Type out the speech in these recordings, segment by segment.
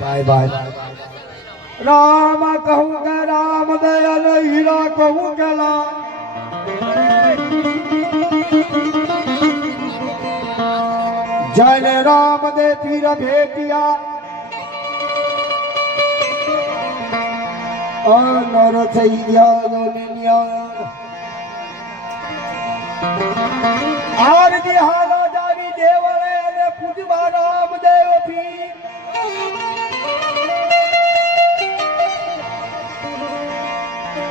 Bye bye Ram કહું કે રામ દયાલ હીરા કહું કે જય રામ દે પીર ભેટિયા અનર થઈ ગયા દુનિયા આરજી હારા જાવી દેવળે અને પૂજવા રામ દેવ પી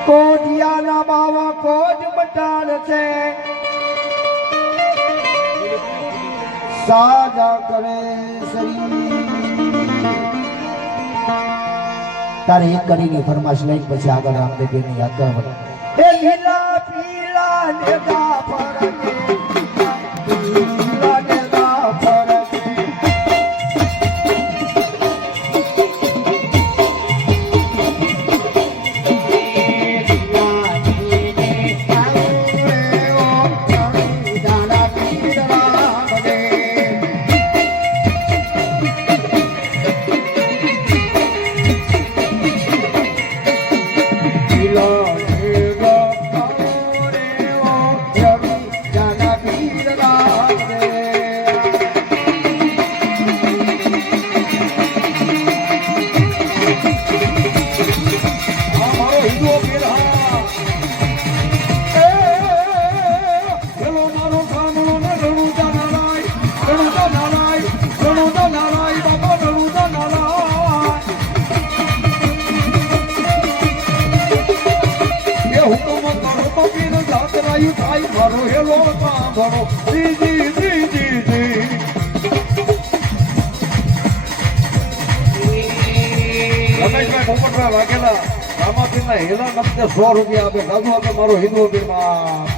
કોટિયાના બાવા કોજ મટાડ છે સાજા કરે શરીર તારે એક કરીને ફરમાશ લઈ પછી આગળ રામદેવની યાત્રા બને એ લીલા પીલા ને ગાફર કે લીલા ને ગાફર વાગેલા રામાપીર ના હેલા નમતે 100 રૂપિયા આપે દાદુ આપે મારો હિન્દુ પીરમાં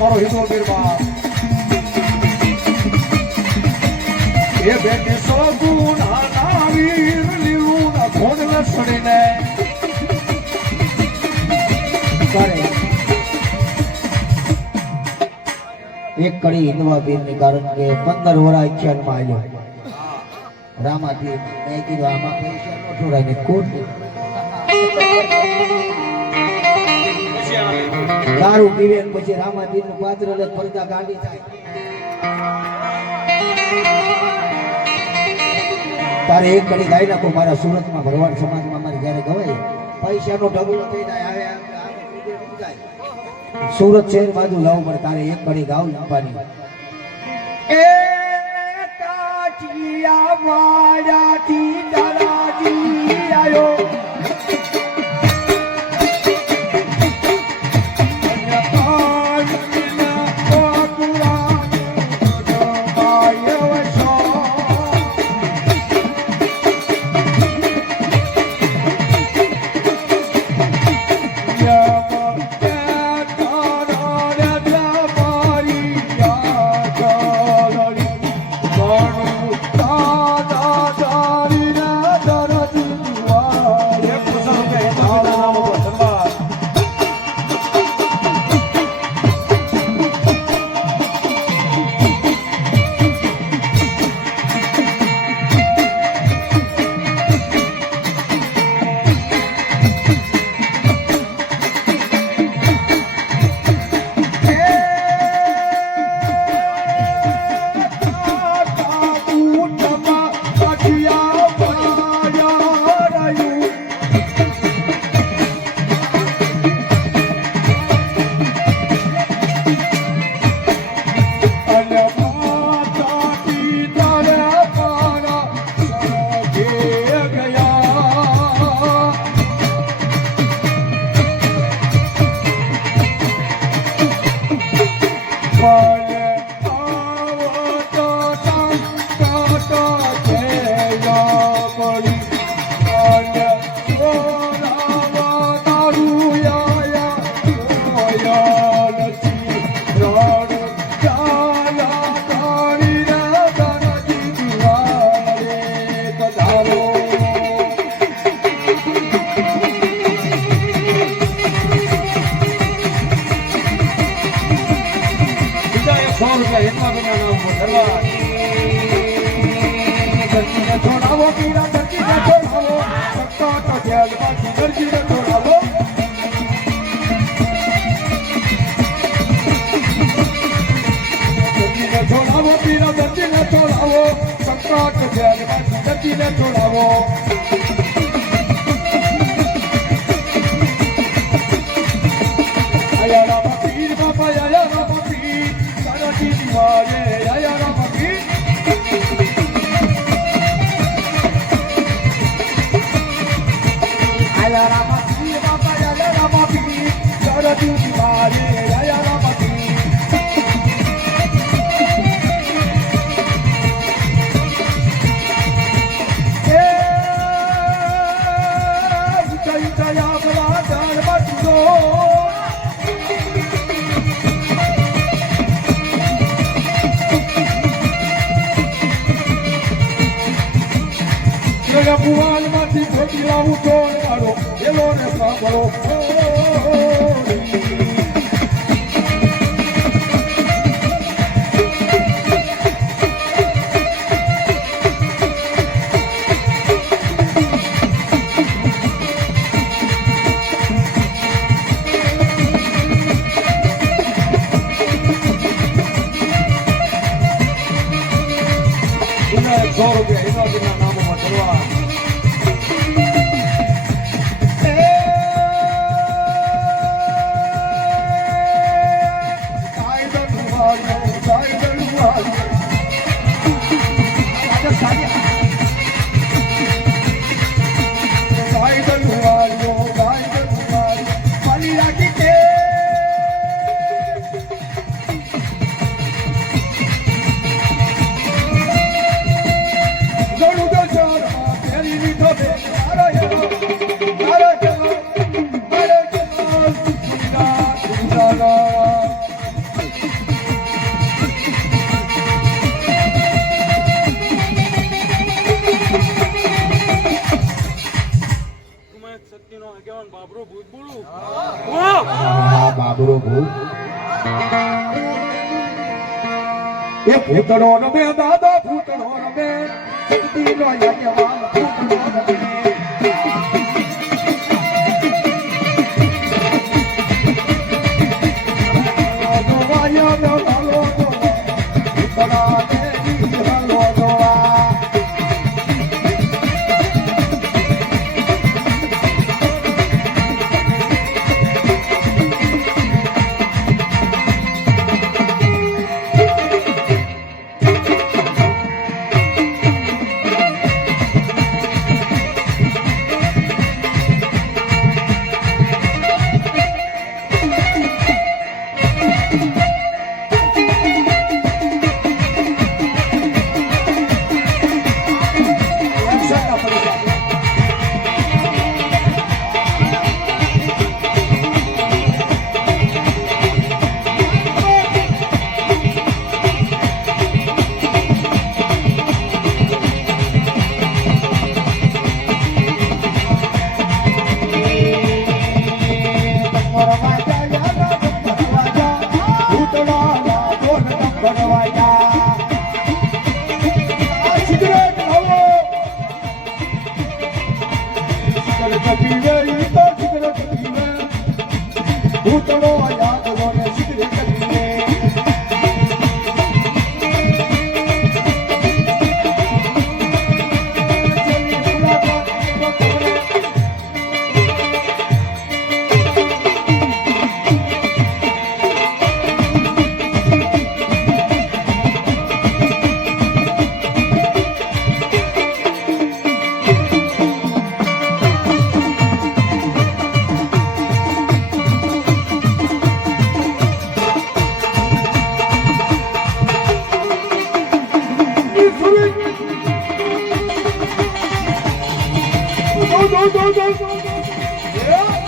મારો હિન્દુ પીરમાં એ બેટી સગુણ વીર લીલું ના ઘોડ છોડીને કરે એક કડી હિંદવા પીર ની કારણ કે 15 વર્ષ આખ્યાન માં આવ્યો રામાપીર મેં કીધું આમાં પૈસા નો ઠોરાય ને કોટ દારૂ પીવે ને પછી રામાપીર નું પાત્ર લગ પડતા ગાડી થાય તારે એક કડી ગાઈ નાખો મારા સુરતમાં ભરવાડ સમાજમાં મારે જ્યારે ગવાય પૈસાનો ઢગલો થઈ જાય આવે સુરત શહેર બાજુ લાવવું પડે તારે એક કડી ગાવ લાંબાની એ કાઠિયા વાડાથી દરાજી આયો છોડાવો પીરા ધરતીને છોડાવો સક્કા જેલ પાછી ધરતીને છોડાવો ધરતીને છોડાવો પીરા ધરતીને છોડાવો સક્કા જેલ પાછી ધરતીને છોડાવો આયા રામા પીર બાપા આયા રામા પીર સરજી દિવારે આયા રામા પીર आया रामा पीर बाबा आया रामा पीर सरजू दिवारे आया रामा पीर ए ऊंचाई ऊंचाई आगला डर बचो मेरा बुआल माथी खोटी लाऊं तोड़ मारो ये लो ने सांभळो ₹100 એનો દિના નામમાં કરવા વસ્તીનો આગેવાન બાબરો ભૂત બોલું. હા, બાબરો ભૂત. એ ભૂતડો રમે દાદા, ભૂતડો રમે, શક્તિનો આગેવાન ભૂતડો રમે.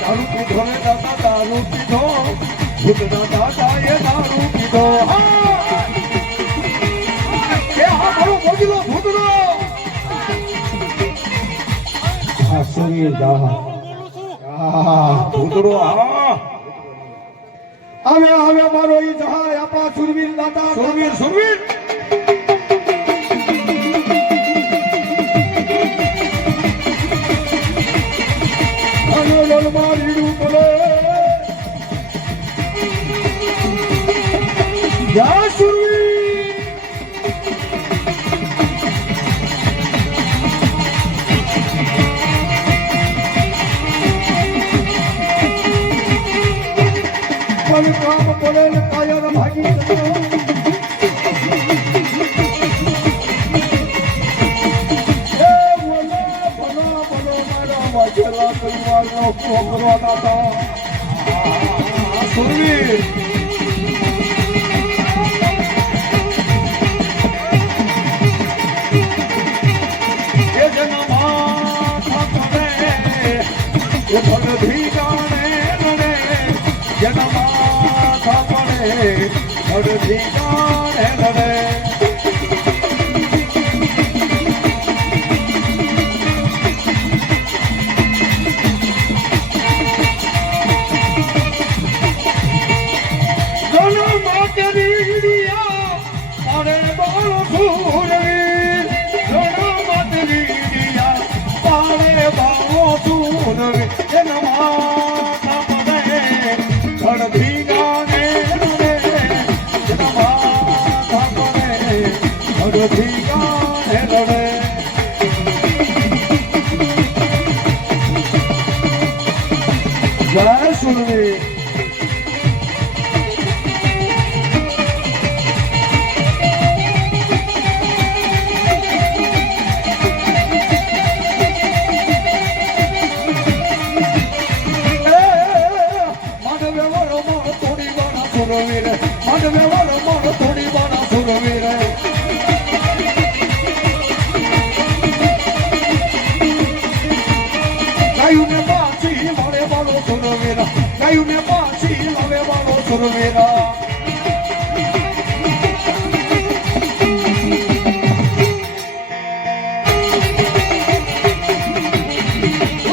દારૂ પીધો ને દાદા, દારૂ પીધો, ભૂતના દાદાએ દારૂ પીધો. એ હા મારો ભોગીલો ભૂતનો. આ શરીર દાહ. ભૂતડો હા. આવે મારો ઈ જહાય આપા સુરવીર દાદા, સુરવીર સુરવીર. મારીડું બોલે જય સુરવીર. પણ કામ બોલે ને કાયર ભાગી જતો. પરિવારનો છોકરો દાદા સુરવીર. એ જેના માથા પડે એ ભગધી જાણે રડે. જેના માથા પડે ભગધી જાણે રડે. જય સુરવીર. માંડવે વાળો મોર થોડી વાળા સુરવીર. ગાયું ને પાછી મળે વાળો સુરવીર. ગાયું ને પાછી મળે વાળો સુરવીર.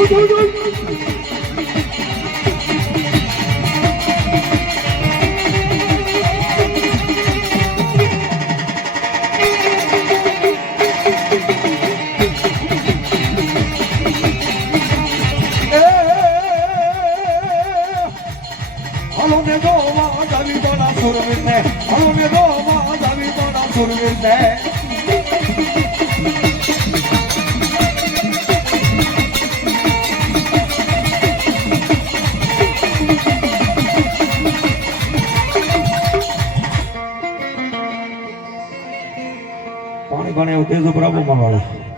હાલો ને દો માં જાવી દોના સુરવીર ને હાલો ને દો માં જાવી દોના સુરવીર ને પાણી પાણી એવું તેજ બરાબર માં વાળો